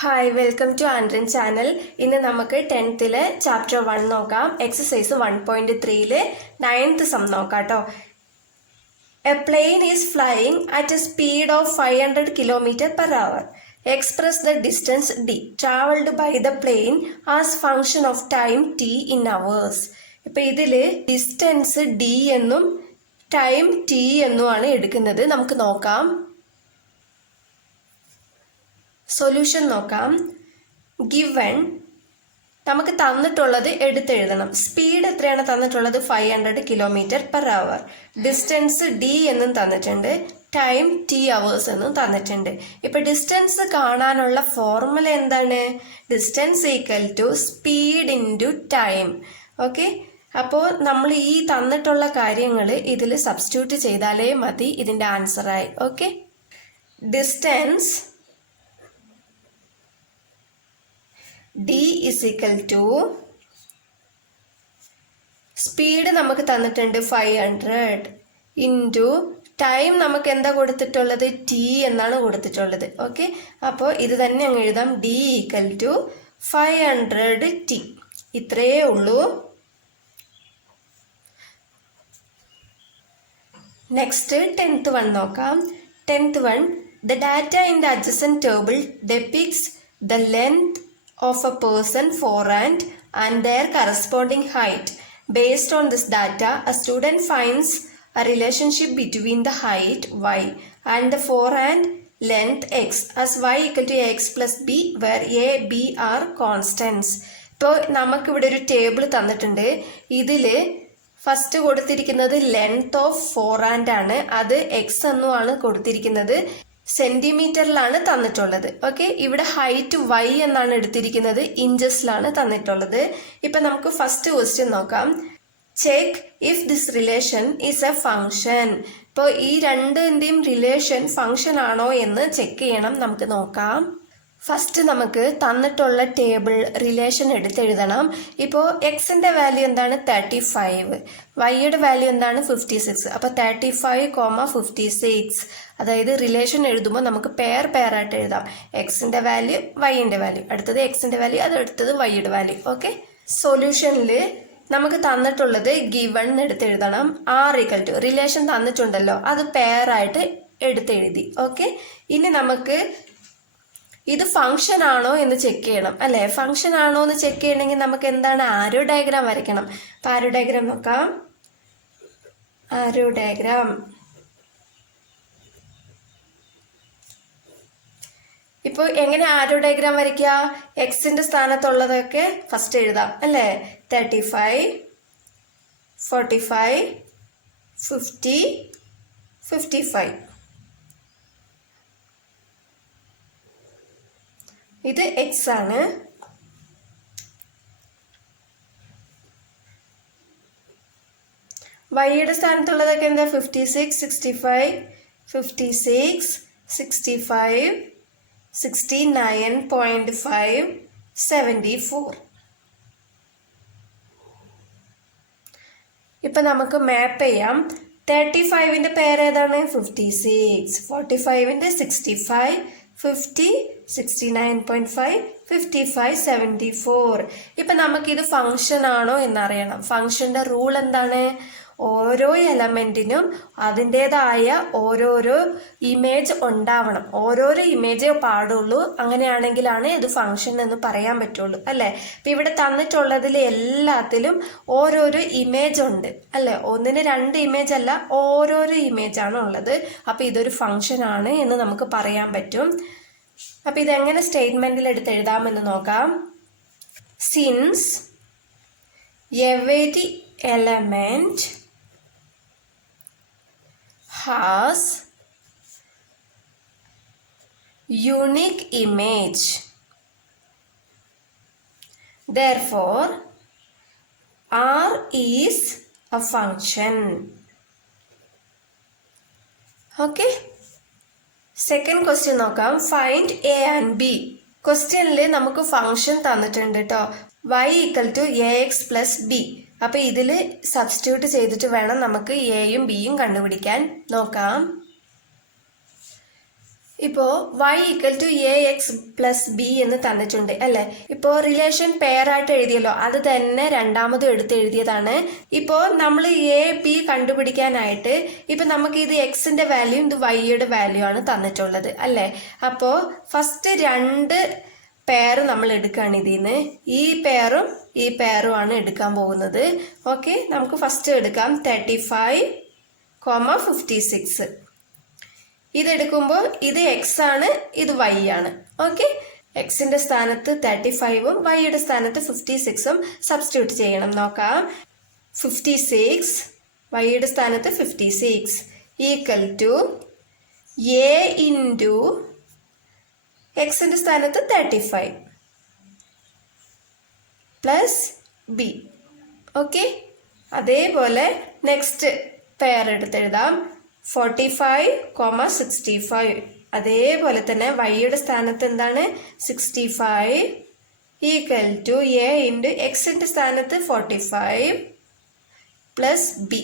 Hi welcome to ആൻഡ്രൻ channel. ഇന്ന് നമുക്ക് 10th ചാപ്റ്റർ 1 നോക്കാം. എക്സസൈസ് 1.3 9th സം നോക്കാം കേട്ടോ. A plain is flying at A speed of 500 km/h. Express the distance d traveled by the plane as function of time t in hours. ഇപ്പം ഇതിൽ distance d എന്നും time t എന്നുമാണ് എടുക്കുന്നത്. നമുക്ക് നോക്കാം. Solution നോക്കാം. ഗിവൺ നമുക്ക് തന്നിട്ടുള്ളത് എടുത്തെഴുതണം. സ്പീഡ് എത്രയാണ് തന്നിട്ടുള്ളത്? 500 km/h. ഡിസ്റ്റൻസ് d എന്നും തന്നിട്ടുണ്ട്, ടൈം t hours എന്നും തന്നിട്ടുണ്ട്. ഇപ്പം ഡിസ്റ്റൻസ് കാണാനുള്ള ഫോർമുല എന്താണ്? Distance equal to speed into time. Okay, അപ്പോൾ നമ്മൾ ഈ തന്നിട്ടുള്ള കാര്യങ്ങൾ ഇതിൽ സബ്സ്റ്റിറ്റ്യൂട്ട് ചെയ്താലേ മതി ഇതിൻ്റെ ആൻസറായി. Okay, distance d is equal to speed നമുക്ക് തന്നിട്ടുണ്ട് 500 ഇൻറ്റു ടൈം നമുക്ക് എന്താ കൊടുത്തിട്ടുള്ളത്? t എന്നാണ് കൊടുത്തിട്ടുള്ളത്. ഓക്കെ, അപ്പോൾ ഇത് തന്നെ അങ്ങ് എഴുതാം. d equal to 500t. ഇത്രയേ ഉള്ളൂ. നെക്സ്റ്റ് 10th വൺ നോക്കാം. 10th one, the data in the adjacent table depicts the length of a person forehand and their corresponding height. Based on this data, a student finds a relationship between the height y and the forehand length x as y equal to x plus b where a, b are constants. ഇപ്പോൾ നമുക്കിവിടെ ഒരു table തന്നിട്ടുണ്ട്. ഇതിൽ first കൊടുത്തിരിക്കുന്നത് length of forehand ആണ്. അത് X എന്നുമാണ് കൊടുത്തിരിക്കുന്നത്. സെന്റിമീറ്ററിലാണ് തന്നിട്ടുള്ളത്. ഓക്കെ, ഇവിടെ ഹൈറ്റ് y എന്നാണ് എടുത്തിരിക്കുന്നത്, ഇഞ്ചസിലാണ് തന്നിട്ടുള്ളത്. ഇപ്പം നമുക്ക് ഫസ്റ്റ് ക്വസ്റ്റ്യൻ നോക്കാം. Check if this relation is A function. ഇപ്പോൾ ഈ രണ്ടിൻ്റെയും റിലേഷൻ ഫങ്ഷൻ ആണോ എന്ന് ചെക്ക് ചെയ്യണം. നമുക്ക് നോക്കാം. ഫസ്റ്റ് നമുക്ക് തന്നിട്ടുള്ള ടേബിൾ റിലേഷൻ എടുത്തെഴുതണം. ഇപ്പോൾ എക്സിൻ്റെ വാല്യൂ എന്താണ്? 35. വൈയുടെ വാല്യൂ എന്താണ്? 56. അപ്പോൾ 35,56. അതായത് റിലേഷൻ എഴുതുമ്പോൾ നമുക്ക് പെയറായിട്ട് എഴുതാം. എക്സിൻ്റെ വാല്യൂ, വൈൻ്റെ വാല്യൂ, അടുത്തത് എക്സിൻ്റെ വാല്യൂ, അത് അടുത്തത് വൈയുടെ വാല്യൂ. ഓക്കെ, സൊല്യൂഷനിൽ നമുക്ക് തന്നിട്ടുള്ളത് ഗിവൺ എടുത്തെഴുതണം. ആർ ഈക്വൽ ടു റിലേഷൻ തന്നിട്ടുണ്ടല്ലോ, അത് പെയറായിട്ട് എടുത്തെഴുതി. ഓക്കെ, ഇനി നമുക്ക് ഇത് ഫംഗ്ഷൻ ആണോ എന്ന് ചെക്ക് ചെയ്യണം അല്ലേ? ഫംഗ്ഷൻ ആണോ എന്ന് ചെക്ക് ചെയ്യണമെങ്കിൽ നമുക്ക് എന്താണ്? ആരോ ഡയഗ്രാം വരയ്ക്കണം. അപ്പം ആരോ ഡയഗ്രാം നോക്കാം. ആരോ ഡയഗ്രാം. ഇപ്പോൾ എങ്ങനെ ആരോ ഡയഗ്രാം വരയ്ക്കുക? എക്സിൻ്റെ സ്ഥാനത്തുള്ളതൊക്കെ ഫസ്റ്റ് എഴുതാം അല്ലേ? 35, 45, 50, 55. ഇത് എക്സ് ആണ്. വൈയുടെ സ്ഥാനത്തുള്ളതൊക്കെ എന്താ? 56, 65, 56, 65, 69.5, 74. ഇപ്പം നമുക്ക് മാപ്പ് ചെയ്യാം. 35ൻ്റെ പേരേതാണ്? 56. 45ൻ്റെ 65, 50, 69.5, 55, 74. ഇപ്പം നമുക്കിത് ഫങ്ഷൻ ആണോ എന്നറിയണം. ഫങ്ഷൻ്റെ റൂൾ എന്താണ്? ഓരോ എലമെൻറ്റിനും അതിൻ്റേതായ ഓരോരോ ഇമേജ് ഉണ്ടാവണം. ഓരോരോ ഇമേജേ പാടുള്ളൂ. അങ്ങനെയാണെങ്കിലാണ് ഇത് ഫങ്ഷൻ എന്ന് പറയാൻ പറ്റുള്ളൂ അല്ലേ? അപ്പം ഇവിടെ തന്നിട്ടുള്ളതിൽ എല്ലാത്തിലും ഓരോരോ ഇമേജ് ഉണ്ട് അല്ലേ? ഒന്നിന് 2 ഇമേജ് അല്ല, ഓരോരോ ഇമേജാണ് ഉള്ളത്. അപ്പം ഇതൊരു ഫങ്ഷൻ ആണ് എന്ന് നമുക്ക് പറയാൻ പറ്റും. അപ്പം ഇതെങ്ങനെ സ്റ്റേറ്റ്മെൻറ്റിൽ എടുത്ത് എഴുതാമെന്ന് നോക്കാം. Since every element has unique image, therefore R is a function. Okay, second question നോക്കാം. Find A and B. ക്വസ്റ്റ്യനിൽ നമുക്ക് ഫങ്ഷൻ തന്നിട്ടുണ്ട് കേട്ടോ. y equal to ax plus b. അപ്പോൾ ഇതിൽ സബ്സ്റ്റിറ്റ്യൂട്ട് ചെയ്തിട്ട് വേണം നമുക്ക് എയും ബിയും കണ്ടുപിടിക്കാൻ. നോക്കാം. ഇപ്പോൾ y equal to A X plus B എന്ന് തന്നിട്ടുണ്ട് അല്ലേ. ഇപ്പോൾ റിലേഷൻ പെയറായിട്ട് എഴുതിയല്ലോ, അത് തന്നെ രണ്ടാമതും എടുത്ത് എഴുതിയതാണ്. ഇപ്പോൾ നമ്മൾ എ ബി കണ്ടുപിടിക്കാനായിട്ട് ഇപ്പം നമുക്ക് ഇത് എക്സിന്റെ വാല്യൂ ഇത് വൈയുടെ വാല്യൂ ആണ് തന്നിട്ടുള്ളത് അല്ലേ. അപ്പോൾ ഫസ്റ്റ് രണ്ട് പെയർ നമ്മൾ എടുക്കുകയാണ് ഇതിൽ നിന്ന്. ഈ പെയറും ആണ് എടുക്കാൻ പോകുന്നത്. ഓക്കെ, നമുക്ക് ഫസ്റ്റ് എടുക്കാം 35,56. ഇതെടുക്കുമ്പോൾ ഇത് എക്സ് ആണ്, ഇത് വൈ ആണ്. ഓക്കെ, എക്സിന്റെ സ്ഥാനത്ത് 35ഉം വൈയുടെ സ്ഥാനത്ത് 56ഉം സബ്സ്റ്റിറ്റ്യൂട്ട് ചെയ്യണം. നോക്കാം. 56 വൈയുടെ സ്ഥാനത്ത് 56 ഈക്വൽ ടു എ ഇൻറ്റു എക്സിന്റെ സ്ഥാനത്ത് 35 പ്ലസ് ബി. ഓക്കെ, അതേപോലെ നെക്സ്റ്റ് പെയർ എടുത്തെഴുതാം 45,65. അതേപോലെ തന്നെ വൈയുടെ സ്ഥാനത്ത് എന്താണ് 65 ഈക്വൽ ടു എ ഇൻറ്റു എക്സിന്റെ സ്ഥാനത്ത് 45 പ്ലസ് ബി.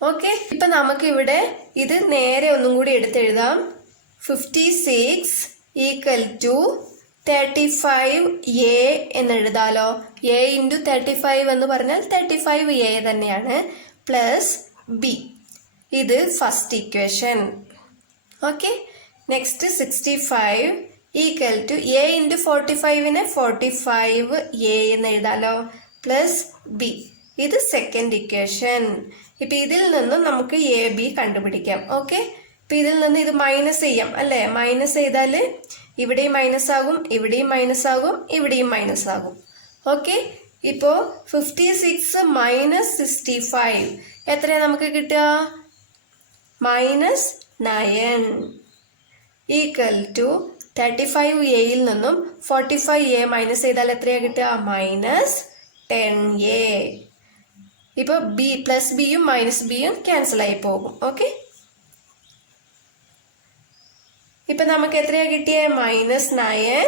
ഓക്കെ, ഇപ്പം നമുക്കിവിടെ ഇത് നേരെ ഒന്നും കൂടി എടുത്തെഴുതാം. 56 ഈക്വൽ ടു 35A എന്നെഴുതാലോ. എ ഇൻറ്റു 35 എന്ന് പറഞ്ഞാൽ 35A തന്നെയാണ്, പ്ലസ് ബി. ഇത് first equation. Okay, next 65 equal to A into 45നെ 45A എന്ന് എഴുതാലോ, പ്ലസ് ബി. ഇത് സെക്കൻഡ് ഇക്വേഷൻ. ഇപ്പം ഇതിൽ നിന്നും നമുക്ക് എ ബി കണ്ടുപിടിക്കാം. ഓക്കെ, ഇപ്പം ഇതിൽ നിന്ന് ഇത് മൈനസ് ചെയ്യാം അല്ലേ. മൈനസ് ചെയ്താൽ ഇവിടെയും മൈനസ് ആകും, ഇവിടെയും മൈനസ് ആകും, ഇവിടെയും മൈനസ് ആകും. ഓക്കെ, ഇപ്പോൾ 56 മൈനസ് 65 എത്രയാണ് നമുക്ക് കിട്ടുക? -9 ഈക്വൽ ടു 35Aയിൽ നിന്നും 45A മൈനസ് ചെയ്താൽ എത്രയാണ് കിട്ടുക? -10A. ഇപ്പോൾ ബി പ്ലസ് ബിയും മൈനസ് ബിയും ക്യാൻസൽ ആയി പോകും. ഓക്കെ, ഇപ്പം നമുക്ക് എത്രയാണ് കിട്ടിയത്? -9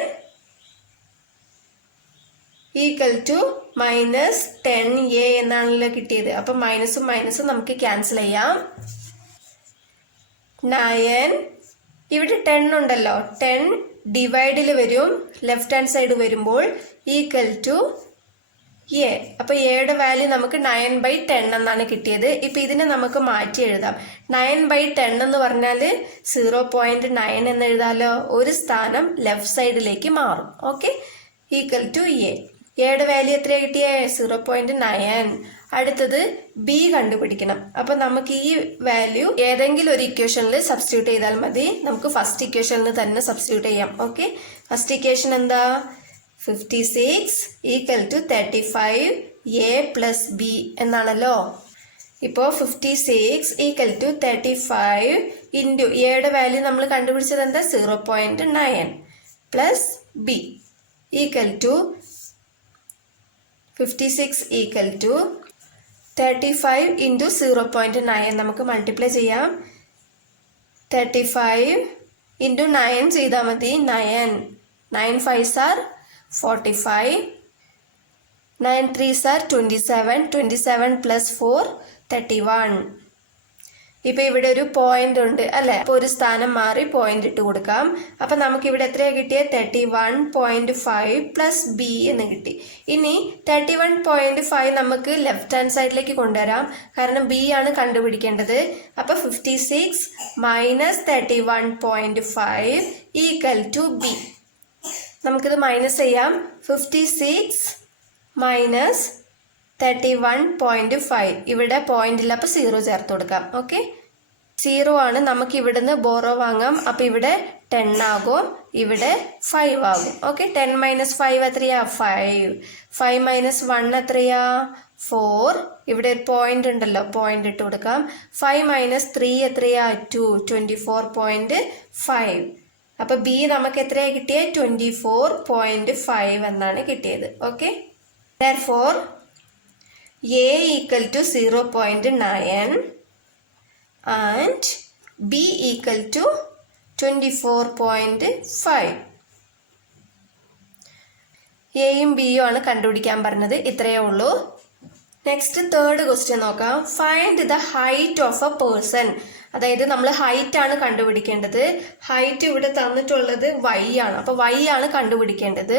ഈക്വൽ ടു -10A എന്നാണല്ലോ കിട്ടിയത്. അപ്പം മൈനസും മൈനസും നമുക്ക് ക്യാൻസൽ ചെയ്യാം. 9 ഇവിടെ 10 ഉണ്ടല്ലോ, 10 ഡിവൈഡിൽ വരും, ലെഫ്റ്റ് ഹാൻഡ് സൈഡ് വരുമ്പോൾ ഈക്വൽ ടു എ. അപ്പോൾ എയുടെ വാല്യൂ നമുക്ക് 9/10 എന്നാണ് കിട്ടിയത്. ഇപ്പം ഇതിനെ നമുക്ക് മാറ്റി എഴുതാം. 9/10 എന്ന് പറഞ്ഞാൽ 0.9 എന്ന് എഴുതാലോ. ഒരു സ്ഥാനം ലെഫ്റ്റ് സൈഡിലേക്ക് മാറും. Okay, equal to A. എയുടെ വാല്യൂ എത്രയാണ് കിട്ടിയത്? 0.9. അടുത്തത് ബി കണ്ടുപിടിക്കണം. അപ്പം നമുക്ക് ഈ വാല്യൂ ഏതെങ്കിലും ഒരു ഇക്വേഷനിൽ സബ്സ്റ്റിറ്റ്യൂട്ട് ചെയ്താൽ മതി. നമുക്ക് ഫസ്റ്റ് ഇക്വേഷനിൽ തന്നെ സബ്സ്റ്റിറ്റ്യൂട്ട് ചെയ്യാം. ഓക്കെ, ഫസ്റ്റ് ഇക്വേഷൻ എന്താ? 56 equal to 35A plus B എന്നാണല്ലോ. ഇപ്പോൾ 56 ഈക്വൽ ടു 35 ഇൻറ്റു എയുടെ വാല്യൂ നമ്മൾ കണ്ടുപിടിച്ചത് എന്താ? 0.9 plus B equal to 56 equal to 35 into 0.9 നമുക്ക് മൾട്ടിപ്ലൈ ചെയ്യാം. 35 ഇൻറ്റു 9 ചെയ്താൽ മതി. 9 5s are 45, 9 3s are 27, 27 plus 4 31. ഇപ്പം ഇവിടെ ഒരു പോയിന്റ് ഉണ്ട് അല്ലേ. അപ്പോൾ ഒരു സ്ഥാനം മാറി പോയിന്റ് ഇട്ട് കൊടുക്കാം. അപ്പം നമുക്ക് ഇവിടെ എത്രയാണ് കിട്ടിയത്? 31.5 പ്ലസ് ബി എന്ന് കിട്ടി. ഇനി 31.5 നമുക്ക് ലെഫ്റ്റ് ഹാൻഡ് സൈഡിലേക്ക് കൊണ്ടുവരാം, കാരണം ബി ആണ് കണ്ടുപിടിക്കേണ്ടത്. അപ്പം 56 മൈനസ് 31.5 ഈക്വൽ ടു ബി. നമുക്കിത് മൈനസ് ചെയ്യാം. 56 മൈനസ് 31.5 ഇവിടെ പോയിന്റ് ഇല്ല, അപ്പോൾ 0 ചേർത്ത് കൊടുക്കാം. ഓക്കെ, 0 ആണ്. നമുക്ക് ഇവിടുന്ന് ബോറോ വാങ്ങാം. അപ്പോൾ ഇവിടെ 10 ആകും, ഇവിടെ 5 ആകും. ഓക്കെ, 10 മൈനസ് 5 എത്രയാ? 5. 5 മൈനസ് 1 എത്രയാ? 4. ഇവിടെ ഒരു പോയിന്റ് ഉണ്ടല്ലോ, പോയിന്റ് ഇട്ട് കൊടുക്കാം. 5 മൈനസ് 3 എത്രയാ? 2. 24.5. അപ്പോൾ ബി നമുക്ക് എത്രയാ കിട്ടിയത്? 24.5 എന്നാണ് കിട്ടിയത്. Okay, therefore A equal to 0.9 and B equal to 24.5. എയും ബിയും ആണ് കണ്ടുപിടിക്കാൻ പറഞ്ഞത്. ഇത്രയേ ഉള്ളൂ. നെക്സ്റ്റ് തേർഡ് ക്വസ്റ്റ്യൻ നോക്കാം. Find the height of a person. അതായത് നമ്മൾ ഹൈറ്റ് ആണ് കണ്ടുപിടിക്കേണ്ടത്. ഹൈറ്റ് ഇവിടെ തന്നിട്ടുള്ളത് y ആണ്. അപ്പോൾ y ആണ് കണ്ടുപിടിക്കേണ്ടത്.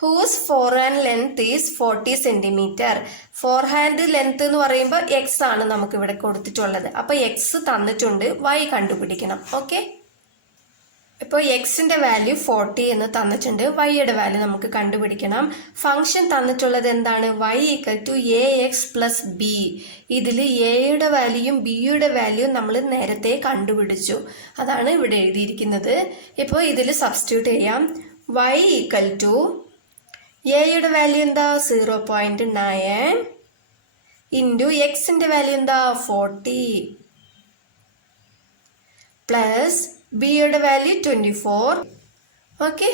Whose forehand length is 40 centimetre. Forehand length എന്ന് പറയുമ്പോൾ x ആണ് നമുക്ക് ഇവിടെ കൊടുത്തിട്ടുള്ളത്. അപ്പോൾ x തന്നിട്ടുണ്ട്, y കണ്ടുപിടിക്കണം. ഓക്കെ, ഇപ്പോൾ എക്സിന്റെ വാല്യൂ 40 എന്ന് തന്നിട്ടുണ്ട്, വൈയുടെ വാല്യൂ നമുക്ക് കണ്ടുപിടിക്കണം. ഫംഗ്ഷൻ തന്നിട്ടുള്ളത് എന്താണ്? y = ax + b. ഇതിൽ എയുടെ വാല്യൂയും ബിയുടെ വാല്യൂയും നമ്മൾ നേരത്തെ കണ്ടുപിടിച്ചു, അതാണ് ഇവിടെ എഴുതിയിരിക്കുന്നത്. ഇപ്പോൾ ഇതിൽ സബ്സ്റ്റിറ്റ്യൂട്ട് ചെയ്യാം. y = എയുടെ വാല്യൂ എന്താ? 0.9 ഇൻറ്റു എക്സിന്റെ വാല്യൂ എന്താ? 40 പ്ലസ് ബിയുടെ value 24. Okay,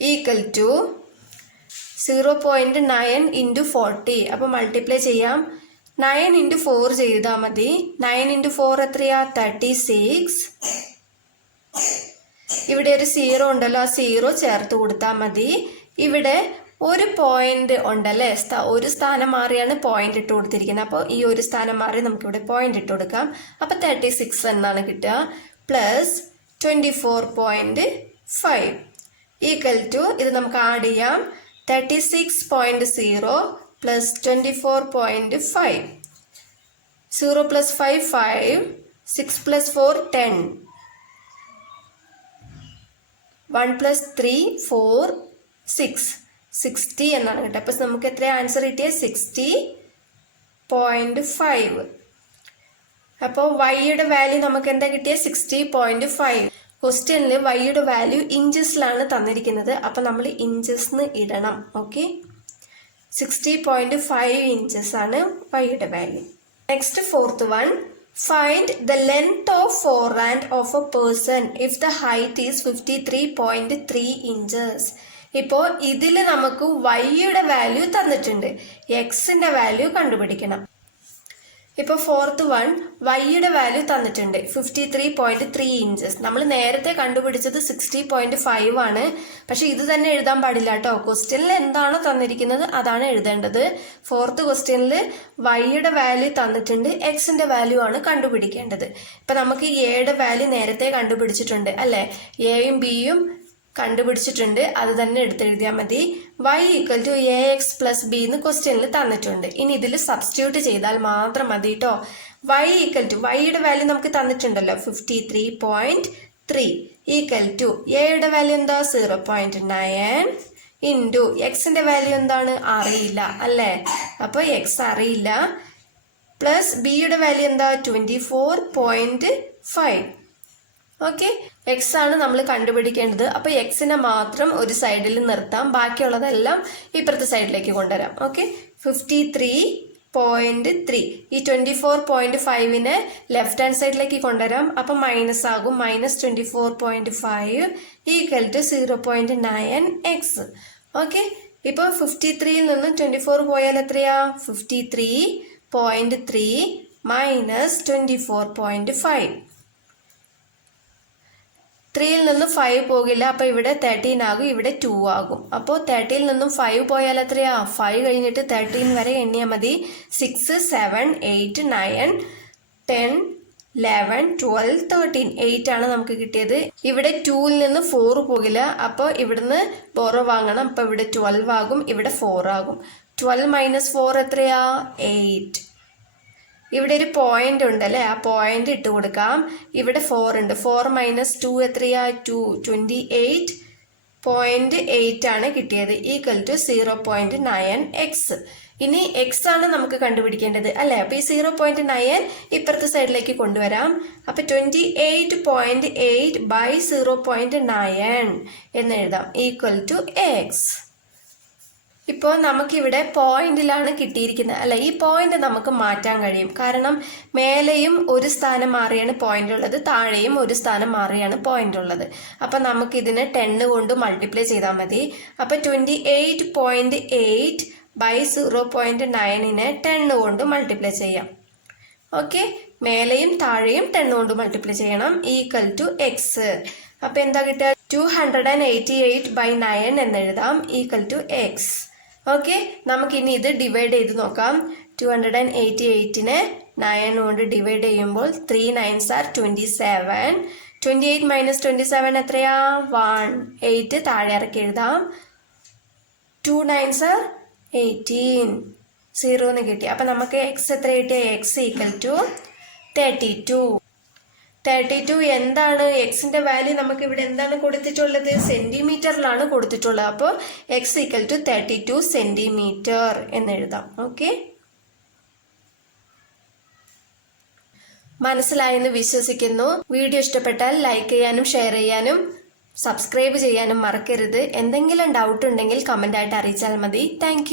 equal to 0.9 into 40. അപ്പോൾ മൾട്ടിപ്ലൈ ചെയ്യാം. 9 ഇൻറ്റു 4 ചെയ്താൽ മതി. 9 ഇൻറ്റു 4 എത്രയാ? 36. ഇവിടെ ഒരു 0 ഉണ്ടല്ലോ, ആ 0 ചേർത്ത് കൊടുത്താൽ മതി. ഇവിടെ ഒരു പോയിന്റ് ഉണ്ടല്ലേ, ഒരു സ്ഥാനം മാറിയാണ് പോയിന്റ് ഇട്ട് കൊടുത്തിരിക്കുന്നത്. അപ്പോൾ ഈ ഒരു സ്ഥാനം മാറി നമുക്കിവിടെ പോയിന്റ് ഇട്ട് കൊടുക്കാം. അപ്പോൾ 36 എന്നാണ് കിട്ടുക. പ്ലസ് 24.5 ഈക്വൽ ടു, ഇത് നമുക്ക് ആഡ് ചെയ്യാം. 36.0 പ്ലസ് 24.5. 0 പ്ലസ് 5 5, 6 പ്ലസ് 4 10, 1 പ്ലസ് 3 4 6, 60 എന്നാണ് കിട്ടുക. അപ്പോൾ നമുക്ക് എത്ര ആൻസർ കിട്ടിയത്? 60.5. അപ്പോൾ വൈയുടെ വാല്യൂ നമുക്ക് എന്താ കിട്ടിയത്? 60.5. ക്വസ്റ്റ്യനിൽ വൈയുടെ വാല്യൂ ഇഞ്ചസിലാണ് തന്നിരിക്കുന്നത്, അപ്പോൾ നമ്മൾ ഇഞ്ചസ് ഇടണം. ഓക്കെ, 60.5 ഇഞ്ചസ് ആണ് വൈയുടെ value. Next fourth one, find the length of forehand of a person if the height is 53.3 inches. ഇപ്പോൾ ഇതിൽ നമുക്ക് വൈയുടെ വാല്യൂ തന്നിട്ടുണ്ട്, എക്സിന്റെ വാല്യൂ കണ്ടുപിടിക്കണം. ഇപ്പോൾ ഫോർത്ത് വൺ, വൈയുടെ വാല്യൂ തന്നിട്ടുണ്ട് 53.3 ഇഞ്ചസ്. നമ്മൾ നേരത്തെ കണ്ടുപിടിച്ചത് 60.5 ആണ്. പക്ഷെ ഇത് തന്നെ എഴുതാൻ പാടില്ല കേട്ടോ. ക്വസ്റ്റ്യനിൽ എന്താണോ തന്നിരിക്കുന്നത് അതാണ് എഴുതേണ്ടത്. ഫോർത്ത് ക്വസ്റ്റ്യനിൽ വൈയുടെ വാല്യൂ തന്നിട്ടുണ്ട്, എക്സിന്റെ വാല്യൂ ആണ് കണ്ടുപിടിക്കേണ്ടത്. ഇപ്പം നമുക്ക് എയുടെ വാല്യൂ നേരത്തെ കണ്ടുപിടിച്ചിട്ടുണ്ട് അല്ലേ, എയും ബിയും കണ്ടുപിടിച്ചിട്ടുണ്ട്, അത് തന്നെ എടുത്തെഴുതിയാൽ മതി. y = ax + b എന്ന് ക്വസ്റ്റ്യനിൽ തന്നിട്ടുണ്ട്. ഇനി ഇതിൽ സബ്സ്റ്റിറ്റ്യൂട്ട് ചെയ്താൽ മാത്രം മതി കേട്ടോ. y = വൈയുടെ വാല്യൂ നമുക്ക് തന്നിട്ടുണ്ടല്ലോ 53.3 ഈക്വൽ ടു എയുടെ വാല്യൂ എന്താ? 0.9 ഇൻറ്റു എക്സിന്റെ വാല്യൂ എന്താണ്? അറിയില്ല അല്ലേ, അപ്പോൾ എക്സ് അറിയില്ല. പ്ലസ് ബിയുടെ വാല്യൂ എന്താ? 24.5. ഓക്കെ, എക്സ് ആണ് നമ്മൾ കണ്ടുപിടിക്കേണ്ടത്. അപ്പോൾ എക്സിനെ മാത്രം ഒരു സൈഡിൽ നിർത്താം, ബാക്കിയുള്ളതെല്ലാം ഇപ്പുറത്തെ സൈഡിലേക്ക് കൊണ്ടുവരാം. ഓക്കെ, 53.3. ഈ 24.5നെ ലെഫ്റ്റ് ഹാൻഡ് സൈഡിലേക്ക് കൊണ്ടുവരാം. അപ്പം മൈനസ് ആകും. -24.5 ഈക്വൽ ടു 0.9x. ഓക്കെ, ഇപ്പോൾ 53യിൽ നിന്നും 24 പോയാൽ എത്രയാ? 53.3 മൈനസ് 24.5. 3യിൽ നിന്നും 5 പോകില്ല, അപ്പോൾ ഇവിടെ 13 ആകും, ഇവിടെ 2 ആകും. അപ്പോൾ 30യിൽ നിന്നും 5 പോയാൽ എത്രയാ? 5 കഴിഞ്ഞിട്ട് 13 വരെ എണ്ണിയാൽ മതി. 6 7 8 9 10 11 12 13 8 ആണ് നമുക്ക് കിട്ടിയത്. ഇവിടെ 2ൽ നിന്ന് 4 പോകില്ല, അപ്പോൾ ഇവിടുന്ന് ബോറോ വാങ്ങണം. അപ്പോൾ ഇവിടെ 12 ആകും, ഇവിടെ 4 ആകും. 12 - 4 എത്രയാ? 8. ഇവിടെ ഒരു പോയിന്റ് ഉണ്ടല്ലേ, ആ പോയിന്റ് ഇട്ട് കൊടുക്കാം. ഇവിടെ 4 ഉണ്ട്. 4 - 2 എത്രയാ? 2. 28.8 ആണ് കിട്ടിയത്. Equal to 0.9x. ഇനി എക്സ് ആണ് നമുക്ക് കണ്ടുപിടിക്കേണ്ടത് അല്ലേ. അപ്പോൾ ഈ 0.9 ഇപ്പുറത്തെ സൈഡിലേക്ക് കൊണ്ടുവരാം. അപ്പോൾ 28.8 ബൈ 0.9 എന്ന് എഴുതാം, ഈക്വൽ ടു എക്സ്. ഇപ്പോൾ നമുക്കിവിടെ പോയിന്റിലാണ് കിട്ടിയിരിക്കുന്നത് അല്ല. ഈ പോയിന്റ് നമുക്ക് മാറ്റാൻ കഴിയും, കാരണം മേലെയും ഒരു സ്ഥാനം മാറിയാണ് പോയിന്റ് ഉള്ളത്, താഴെയും ഒരു സ്ഥാനം മാറിയാണ് പോയിന്റ് ഉള്ളത്. അപ്പം നമുക്കിതിനെ 10 കൊണ്ട് മൾട്ടിപ്ലൈ ചെയ്താൽ മതി. അപ്പം 28.8 ബൈ 0.9നെ 10 കൊണ്ട് മൾട്ടിപ്ലൈ ചെയ്യാം. ഓക്കെ, മേലെയും താഴെയും 10 കൊണ്ട് മൾട്ടിപ്ലൈ ചെയ്യണം, ഈക്വൽ ടു എക്സ്. അപ്പം എന്താ കിട്ടുക? 288/9 എന്ന് എഴുതാം, ഈക്വൽ ടു എക്സ്. ഓക്കെ, നമുക്കിനി ഇത് ഡിവൈഡ് ചെയ്ത് നോക്കാം. 288നെ 9 കൊണ്ട് ഡിവൈഡ് ചെയ്യുമ്പോൾ 3 9s are 27. 28 മൈനസ് 27 എത്രയാ? 1. 8 താഴെ ഇറക്കി എഴുതാം. 2 9s are 18. 0 എന്ന് കിട്ടി. അപ്പം നമുക്ക് എക്സ് എത്ര കിട്ടിയ? X equal to 32. 32 എന്താണ്? എക്സിന്റെ വാല്യൂ നമുക്ക് ഇവിടെ എന്താണ് കൊടുത്തിട്ടുള്ളത്? സെന്റിമീറ്ററിലാണ് കൊടുത്തിട്ടുള്ളത്. അപ്പോൾ എക്സ് ഈക്വൽ ടു 32 സെന്റിമീറ്റർ എന്ന് എഴുതാം. ഓക്കെ, മനസ്സിലായെന്ന് വിശ്വസിക്കുന്നു. വീഡിയോ ഇഷ്ടപ്പെട്ടാൽ ലൈക്ക് ചെയ്യാനും ഷെയർ ചെയ്യാനും സബ്സ്ക്രൈബ് ചെയ്യാനും മറക്കരുത്. എന്തെങ്കിലും ഡൗട്ട് ഉണ്ടെങ്കിൽ കമൻ്റ് ആയിട്ട് അറിയിച്ചാൽ മതി. താങ്ക്